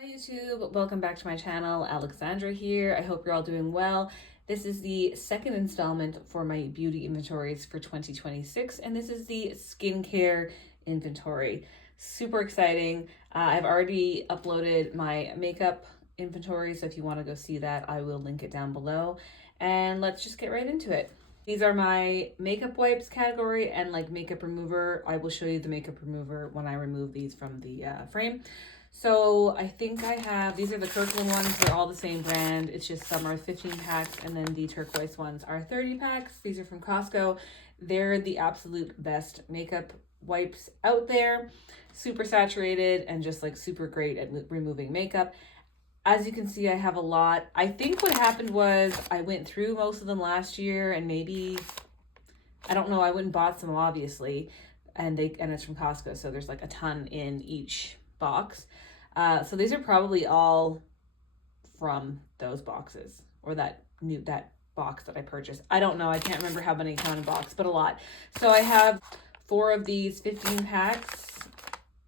Hi YouTube, welcome back to my channel. Alexandra here. I hope you're all doing well. This is the second installment for my beauty inventories for 2026, and this is the skincare inventory. Super exciting. I've already uploaded my makeup inventory, so if you want to go see that, I will link it down below. And let's just get right into it. These are my makeup wipes category and like makeup remover. I will show you the makeup remover when I remove these from the frame. So I think I have, these are the Kirkland ones. They're all the same brand. It's just some are 15 packs and then the turquoise ones are 30 packs. These are from Costco. They're the absolute best makeup wipes out there. Super saturated and just like super great at removing makeup. As you can see, I have a lot. I think what happened was I went through most of them last year and maybe, I don't know, I went and bought some obviously. And it's from Costco, so there's like a ton in each box. So these are probably all from those boxes or that box that I purchased. I don't know. I can't remember how many come in a box, but a lot. So I have 4 of these 15 packs,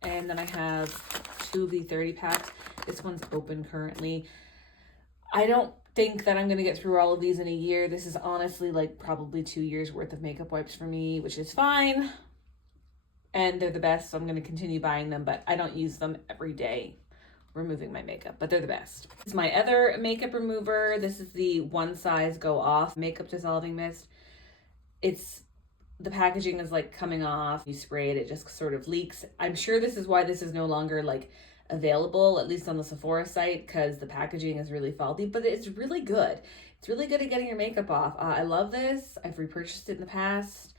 and then I have 2 of the 30 packs. This one's open currently. I don't think that I'm going to get through all of these in a year. This is honestly like probably 2 years worth of makeup wipes for me, which is fine. And they're the best, so I'm going to continue buying them, but I don't use them every day removing my makeup, but they're the best. It's my other makeup remover. This is the One Size Go Off Makeup Dissolving Mist. The packaging is like coming off. You spray it, it just sort of leaks. I'm sure this is why this is no longer like available, at least on the Sephora site, because the packaging is really faulty, but it's really good. It's really good at getting your makeup off. I love this. I've repurchased it in the past.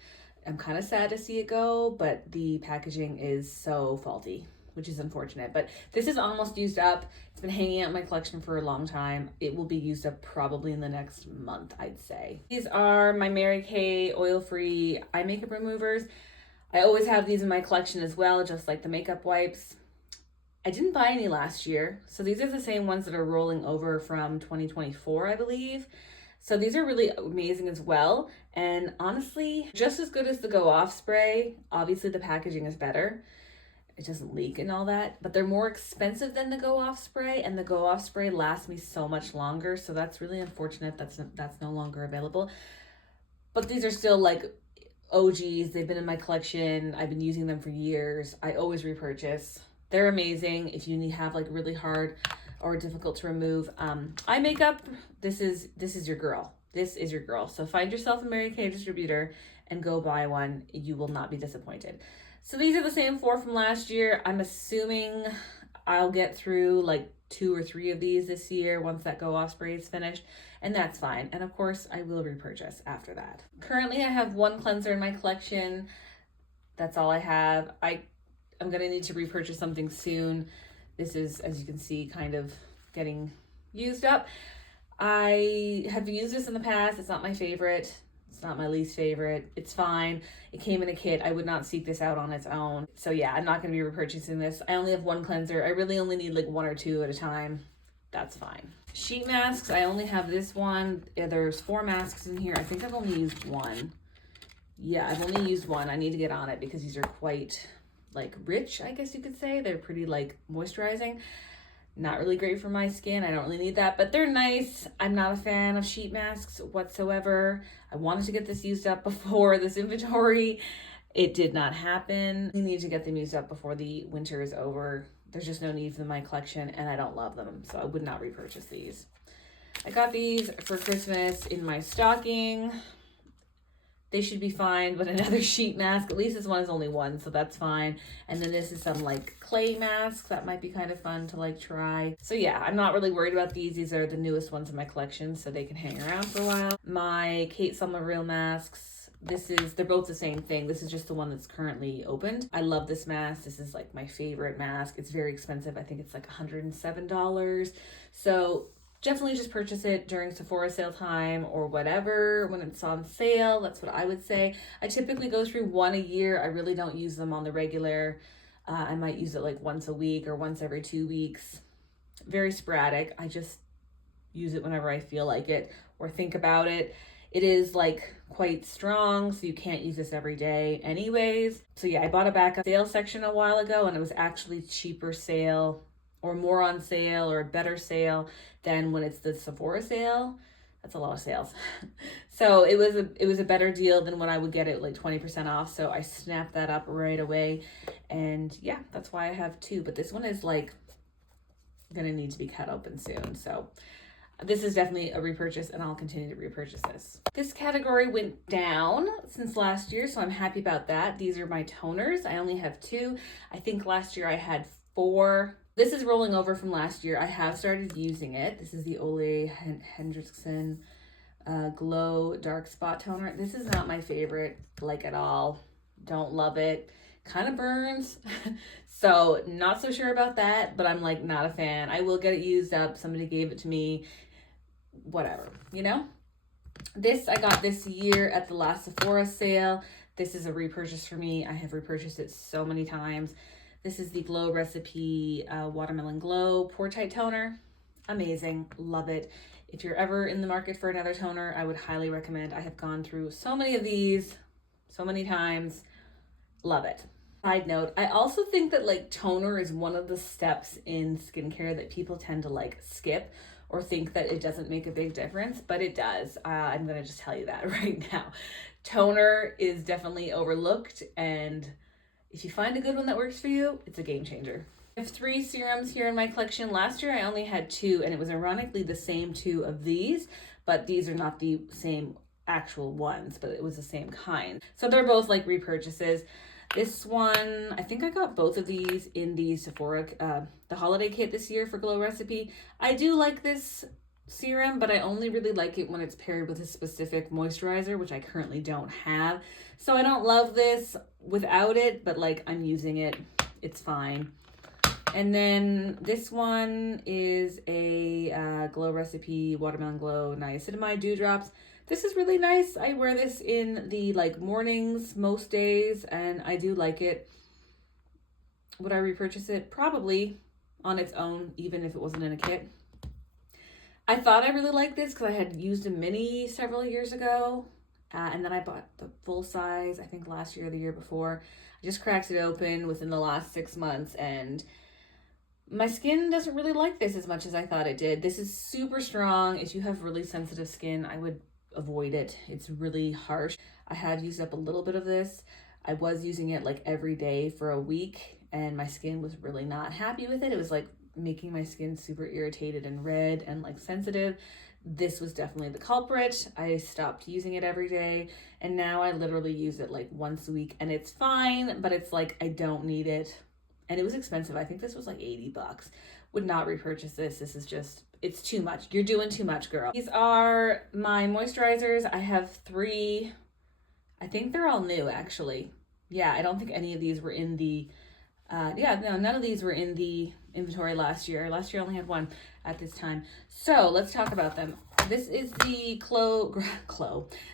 I'm kind of sad to see it go, but the packaging is so faulty, which is unfortunate. But this is almost used up. It's been hanging out in my collection for a long time. It will be used up probably in the next month, I'd say. These are my Mary Kay oil-free eye makeup removers. I always have these in my collection as well, just like the makeup wipes. I didn't buy any last year, so these are the same ones that are rolling over from 2024, I believe. So these are really amazing as well. And honestly, just as good as the Go Off spray. Obviously the packaging is better. It doesn't leak and all that, but they're more expensive than the Go Off spray, and the Go Off spray lasts me so much longer. So that's really unfortunate. That's no longer available. But these are still like OGs. They've been in my collection. I've been using them for years. I always repurchase. They're amazing if you have like really hard or difficult to remove eye makeup. This is your girl. This is your girl. So find yourself a Mary Kay distributor and go buy one. You will not be disappointed. So these are the same 4 from last year. I'm assuming I'll get through like 2 or 3 of these this year once that Go Off spray is finished, and that's fine. And of course, I will repurchase after that. Currently, I have 1 cleanser in my collection. That's all I have. I'm gonna need to repurchase something soon. This is, as you can see, kind of getting used up. I have used this in the past. It's not my favorite. It's not my least favorite. It's fine. It came in a kit. I would not seek this out on its own. So yeah, I'm not going to be repurchasing this. I only have 1 cleanser. I really only need like 1 or 2 at a time. That's fine. Sheet masks. I only have this one. There's 4 masks in here. I think I've only used 1. Yeah, I've only used 1. I need to get on it because these are quite like rich, I guess you could say. They're pretty like moisturizing. Not really great for my skin. I don't really need that, but they're nice. I'm not a fan of sheet masks whatsoever. I wanted to get this used up before this inventory. It did not happen. I need to get them used up before the winter is over. There's just no need for them in my collection, and I don't love them, so I would not repurchase these. I got these for Christmas in my stocking. They should be fine, but another sheet mask, at least this one is only 1, so that's fine. And then this is some like clay masks that might be kind of fun to like try. So yeah, I'm not really worried about these. These are the newest ones in my collection, so they can hang around for a while. My Kate Somerville masks, they're both the same thing. This is just the one that's currently opened. I love this mask. This is like my favorite mask. It's very expensive. I think it's like $107. So definitely just purchase it during Sephora sale time or whatever when it's on sale. That's what I would say. I typically go through 1 a year. I really don't use them on the regular. I might use it like once a week or once every 2 weeks. Very sporadic. I just use it whenever I feel like it or think about it. It is like quite strong, so you can't use this every day anyways. So yeah, I bought it back at the sale section a while ago, and it was actually cheaper sale or more on sale or a better sale than when it's the Sephora sale. That's a lot of sales. So it was a better deal than when I would get it like 20% off. So I snapped that up right away. And yeah, that's why I have two. But this one is like gonna need to be cut open soon. So this is definitely a repurchase, and I'll continue to repurchase this. This category went down since last year, so I'm happy about that. These are my toners. I only have two. I think last year I had four. This is rolling over from last year. I have started using it. This is the Ole Henriksen Glow Dark Spot Toner. This is not my favorite, like, at all. Don't love it. Kind of burns. So not so sure about that, but I'm like not a fan. I will get it used up. Somebody gave it to me. Whatever, you know? This I got this year at the last Sephora sale. This is a repurchase for me. I have repurchased it so many times. This is the Glow Recipe Watermelon Glow Pore Tight Toner. Amazing. Love it. If you're ever in the market for another toner, I would highly recommend. I have gone through so many of these so many times. Love it. Side note, I also think that like toner is one of the steps in skincare that people tend to like skip or think that it doesn't make a big difference, but it does. I'm gonna just tell you that right now. Toner is definitely overlooked, and if you find a good one that works for you, it's a game changer. I have 3 serums here in my collection. Last year I only had 2, and it was ironically the same 2 of these, but these are not the same actual ones, but it was the same kind. So they're both like repurchases. This one, I think I got both of these in the Sephora, the holiday kit this year for Glow Recipe. I do like this serum, but I only really like it when it's paired with a specific moisturizer, which I currently don't have. So I don't love this without it, but like I'm using it. It's fine. And then this one is a Glow Recipe Watermelon Glow Niacinamide Dewdrops. This is really nice. I wear this in the like mornings most days, and I do like it. Would I repurchase it? Probably on its own, even if it wasn't in a kit. I thought I really liked this because I had used a mini several years ago, and then I bought the full size, I think last year or the year before. I just cracked it open within the last 6 months, and my skin doesn't really like this as much as I thought it did. This is super strong. If you have really sensitive skin, I would avoid it. It's really harsh. I had used up a little bit of this. I was using it like every day for a week, and my skin was really not happy with it. It was like making my skin super irritated and red and like sensitive. This was definitely the culprit. I stopped using it every day, and now I literally use it like once a week, and it's fine, but it's like I don't need it. And it was expensive. I think this was like $80. Would not repurchase this. This is just, it's too much. You're doing too much, girl. These are my moisturizers. I have 3. I think they're all new, actually. Yeah, I don't think any of these were in the, none of these were in the inventory last year. Last year I only had 1 at this time. So let's talk about them. This is the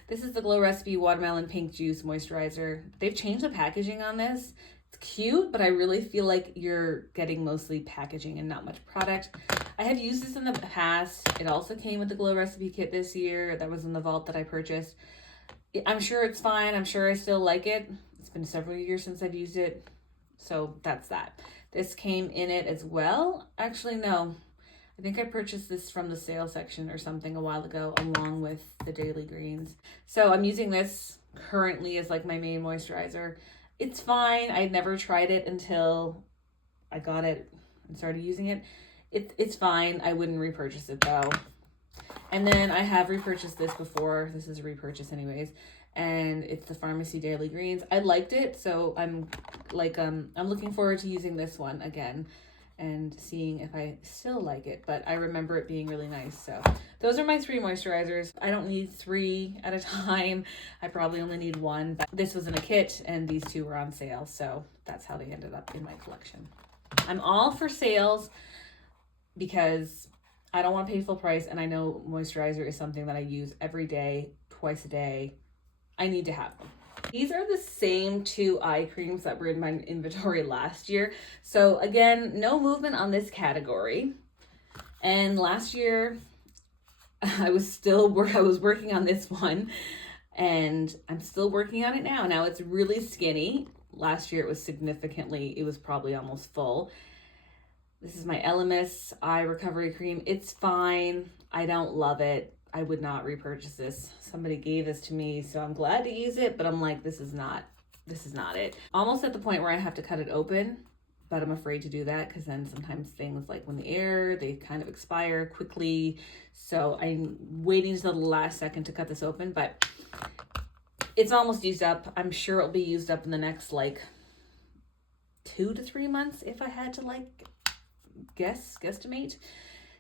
This is the Glow Recipe Watermelon Pink Juice Moisturizer. They've changed the packaging on this. It's cute, but I really feel like you're getting mostly packaging and not much product. I have used this in the past. It also came with the Glow Recipe kit this year. That was in the vault that I purchased. I'm sure it's fine. I'm sure I still like it. It's been several years since I've used it. So that's that. This came in it as well. Actually, no. I think I purchased this from the sale section or something a while ago along with the Daily Greens. So I'm using this currently as like my main moisturizer. It's fine. I'd never tried it until I got it and started using it. It's fine. I wouldn't repurchase it though. And then I have repurchased this before. This is a repurchase anyways. And it's the Pharmacy Daily Greens. I liked it, so I'm like I'm looking forward to using this one again and seeing if I still like it. But I remember it being really nice. So those are my 3 moisturizers. I don't need 3 at a time. I probably only need 1. But this was in a kit and these 2 were on sale. So that's how they ended up in my collection. I'm all for sales because I don't want to pay full price, and I know moisturizer is something that I use every day, twice a day. I need to have them. These are the same 2 eye creams that were in my inventory last year. So again, no movement on this category. And last year, I was working on this one, and I'm still working on it now. Now it's really skinny. Last year it was probably almost full. This is my Elemis Eye Recovery Cream. It's fine. I don't love it. I would not repurchase this. Somebody gave this to me, so I'm glad to use it, but I'm like, this is not it. Almost at the point where I have to cut it open, but I'm afraid to do that because then sometimes things like when the air, they kind of expire quickly. So I'm waiting until the last second to cut this open, but it's almost used up. I'm sure it'll be used up in the next like 2 to 3 months if I had to like guesstimate.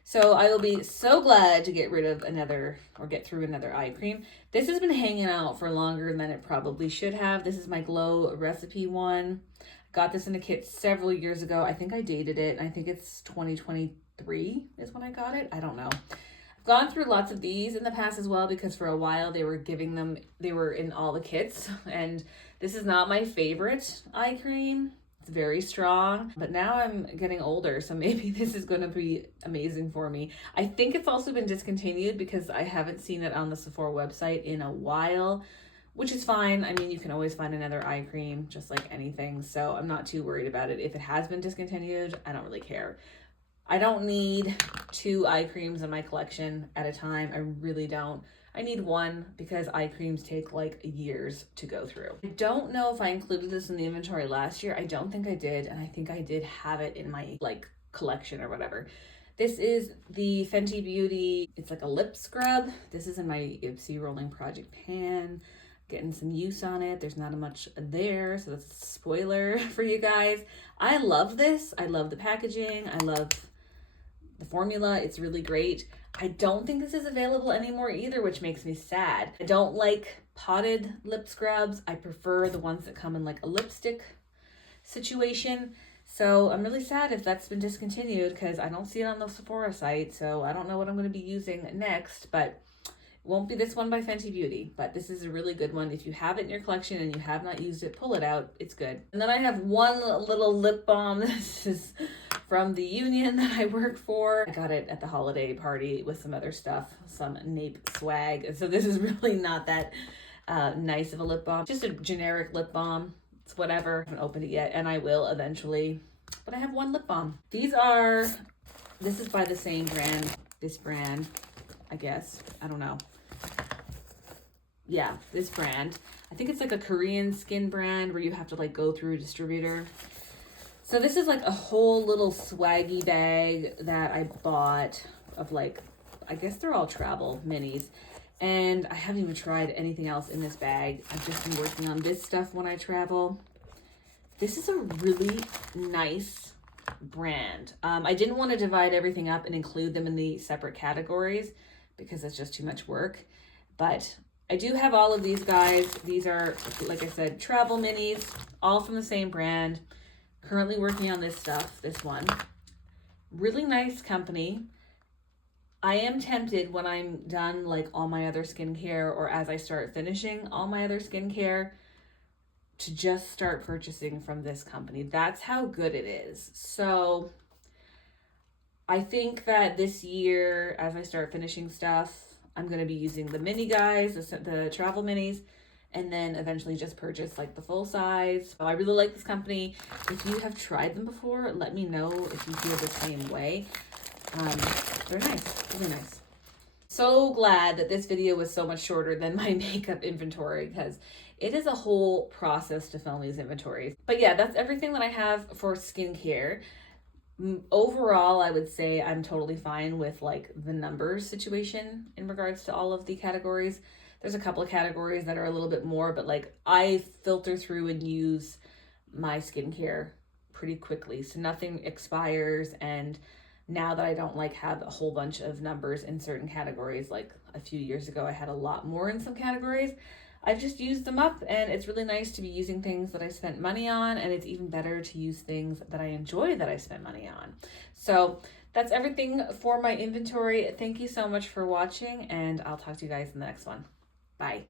So I will be so glad to get rid of another or get through another eye cream. This has been hanging out for longer than it probably should have. This is my Glow Recipe one. Got this in a kit several years ago. I think I dated it. I think it's 2023 is when I got it. I don't know. I've gone through lots of these in the past as well because for a while they were in all the kits, and this is not my favorite eye cream. It's very strong, but now I'm getting older, so maybe this is going to be amazing for me. I think it's also been discontinued because I haven't seen it on the Sephora website in a while, which is fine. I mean, you can always find another eye cream, just like anything, so I'm not too worried about it. If it has been discontinued, I don't really care. I don't need 2 eye creams in my collection at a time. I really don't. I need 1 because eye creams take like years to go through. I don't know if I included this in the inventory last year. I don't think I did, and I think I did have it in my like collection or whatever. This is the Fenty Beauty. It's like a lip scrub. This is in my Ipsy Rolling Project pan. Getting some use on it. There's not much there, so that's a spoiler for you guys. I love this. I love the packaging. I love the formula. It's really great. I don't think this is available anymore either, which makes me sad. I don't like potted lip scrubs. I prefer the ones that come in like a lipstick situation. So I'm really sad if that's been discontinued because I don't see it on the Sephora site. So I don't know what I'm going to be using next, but it won't be this one by Fenty Beauty, but this is a really good one. If you have it in your collection and you have not used it, pull it out. It's good. And then I have one little lip balm. This is from the union that I work for. I got it at the holiday party with some other stuff, some Nape swag. So this is really not that nice of a lip balm. Just a generic lip balm. It's whatever. I haven't opened it yet, and I will eventually. But I have one lip balm. This is by the same brand, this brand, I guess. I don't know. Yeah, this brand. I think it's like a Korean skin brand where you have to like go through a distributor. So this is like a whole little swaggy bag that I bought of like, I guess they're all travel minis. And I haven't even tried anything else in this bag. I've just been working on this stuff when I travel. This is a really nice brand. I didn't want to divide everything up and include them in the separate categories because it's just too much work. But I do have all of these guys. These are, like I said, travel minis, all from the same brand. Currently working on this stuff, this one. Really nice company. I am tempted when I'm done like all my other skincare or as I start finishing all my other skincare to just start purchasing from this company. That's how good it is. So I think that this year, as I start finishing stuff, I'm going to be using the mini guys, the travel minis, and then eventually just purchase like the full size. So I really like this company. If you have tried them before, let me know if you feel the same way. They're nice, really nice. So glad that this video was so much shorter than my makeup inventory because it is a whole process to film these inventories. But yeah, that's everything that I have for skincare. Overall, I would say I'm totally fine with like the numbers situation in regards to all of the categories. There's a couple of categories that are a little bit more, but like I filter through and use my skincare pretty quickly. So nothing expires. And now that I don't like have a whole bunch of numbers in certain categories, like a few years ago, I had a lot more in some categories. I've just used them up, and it's really nice to be using things that I spent money on, and it's even better to use things that I enjoy that I spent money on. So that's everything for my inventory. Thank you so much for watching, and I'll talk to you guys in the next one. Bye.